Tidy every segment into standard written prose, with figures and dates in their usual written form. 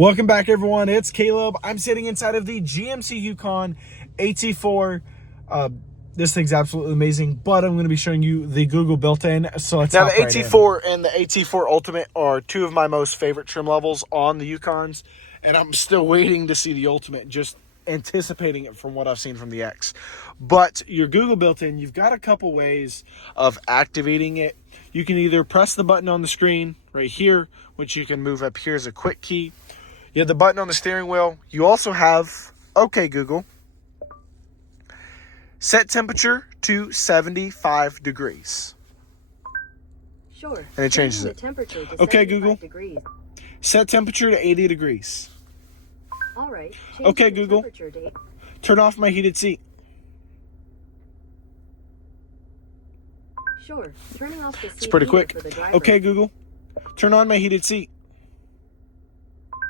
Welcome back, everyone. It's Caleb. I'm sitting inside of the GMC Yukon AT4. This thing's absolutely amazing, but I'm going to be showing you the Google built-in. So let's Now, the hop right in. AT4 and the AT4 Ultimate are two of my most favorite trim levels on the Yukons, and I'm still waiting to see the Ultimate, just anticipating it from what I've seen from the X. But your Google built-in, you've got a couple ways of activating it. You can either press the button on the screen right here, which you can move up here as a quick key. You have the button on the steering wheel. You also have, okay, Google, set temperature to 75 degrees. Sure. And it changes it. Okay, Google, set temperature to 80 degrees. All right. Okay, Google, turn off my heated seat. Sure. Turning off the seat. It's pretty quick. Okay, Google, turn on my heated seat.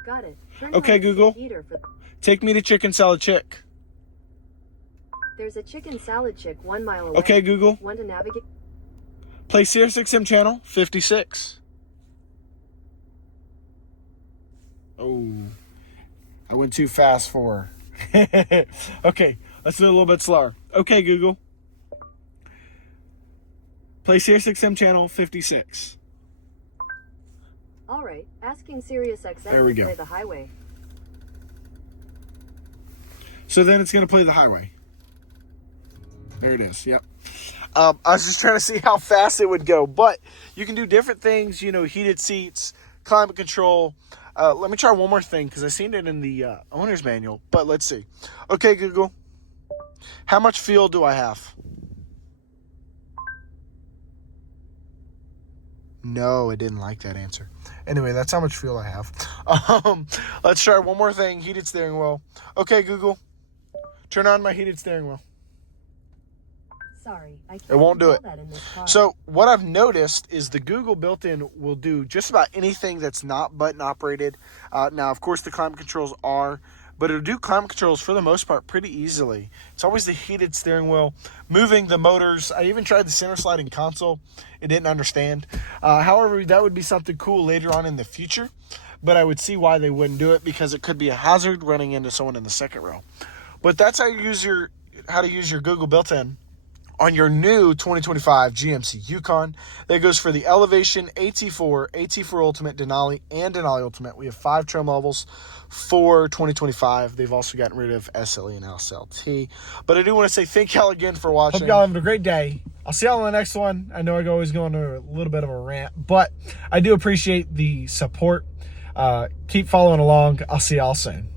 Got it. Okay, Google, take me to Chicken Salad Chick. There's a chicken salad chick 1 mile away. Okay, Google, Want to navigate? play Sirius XM channel 56. Oh, I went too fast for her. Okay, let's do it a little bit slower. Okay, Google, play Sirius XM channel 56. All right. Asking Sirius XM There we to go. play the highway. So then it's going to play the highway. There it is. Yep. I was just trying to see how fast it would go, but you can do different things, you know, heated seats, climate control. Let me try one more thing because I've seen it in the owner's manual, but let's see. Okay, Google, how much fuel do I have? No, it didn't like that answer. Anyway, that's how much fuel I have. Let's try one more thing. Heated steering wheel. Okay, Google, turn on my heated steering wheel. Sorry, I can't. It won't do it. That in this car. So what I've noticed is the Google built-in will do just about anything that's not button operated. Now, of course, the climate controls are, but it'll do climate controls for the most part pretty easily. It's always the heated steering wheel, moving the motors. I even tried the center sliding console. It didn't understand. However, that would be something cool later on in the future, but I would see why they wouldn't do it because it could be a hazard running into someone in the second row. But that's how you use how to use your Google built-in on your new 2025 GMC Yukon. That goes for the Elevation, AT4, AT4 Ultimate, Denali, and Denali Ultimate. We have 5 trim levels for 2025. They've also gotten rid of SLE and SLT. But I do want to say thank y'all again for watching. Hope y'all having a great day. I'll see y'all on the next one. I know I always go into a little bit of a rant, but I do appreciate the support. Keep following along. I'll see y'all soon.